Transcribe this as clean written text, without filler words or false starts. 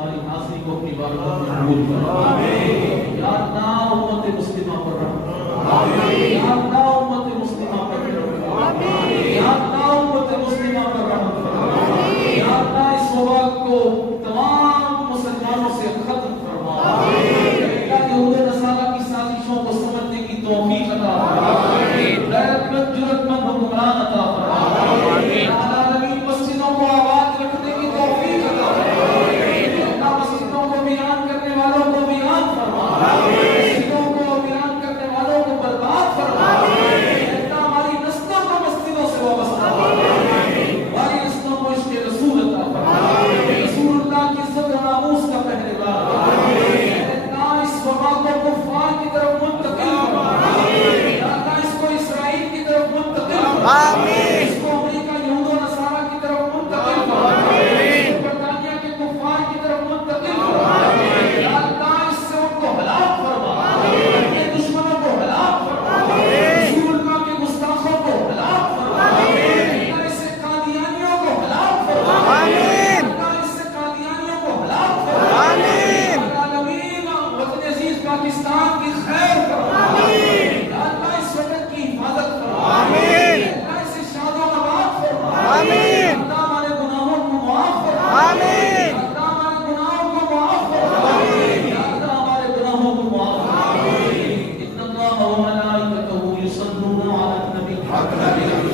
ہماری حاضری کو اپنی بارگاہ میں قبول فرما۔ یا اللہ امت مسلمہ پر رحم، یا اللہ امت مسلمہ پر رحم، یا اللہ امت مسلمہ پر رحم فرما۔ یا اللہ اس وبا کو تمام مسلمانوں سے ختم فرما۔ اللہ یہود و نصارہ کی سازشوں کو سمجھنے کی توفیق عطا فرما۔ غیرت مند جرأت مند حکمران عطا فرما۔ یا العالمین مسجدوں کو آباد رکھنے کی توفیق عطا فرما۔ اللہ مسجدوں کو بیان کرنے والوں کو بیان فرما، مسجدوں کو بیان کرنے والوں کو برباد فرما۔ اللہ ہماری نسلوں کو مسجدوں سے وابستہ فرما، ہماری نسلوں کو عشق رسول عطا فرما، رسول اللہ کی عزت و ناموس کا پہرےدار بنا۔ اللہ اس وبا کو کفار کی طرف منتقل فرما، اللہ اس کو اسرائیل کی طرف منتقل فرما، اس کو امریکہ یہود و نصارہ کی طرف منتقل فرما، اس کو برطانیہ کے کفار کی طرف منتقل فرما۔ یا اللہ اس سے ان کو ہلاک فرما، اپنے دشمنوں کو ہلاک فرما، رسول اللہ کے گستاخوں کو ہلاک فرما۔ اللہ اس سے قادیانیوں کو ہلاک فرما، اللہ اس سے قادیانیوں کو ہلاک فرما۔ العالمین وطن عزیز پاکستان کی خیر فرما، یا اللہ اس وطن کی حفاظت فرما، اللہ اسے شاد و آباد فرما، اللہ ہمارے گناہوں کو معاف فرما، اللہ ہمارے گناہوں کو معاف فرما، اللہ ہمارے گناہوں کو معاف فرما۔ ان اللہ و ملائکتہ یصلون علی النبی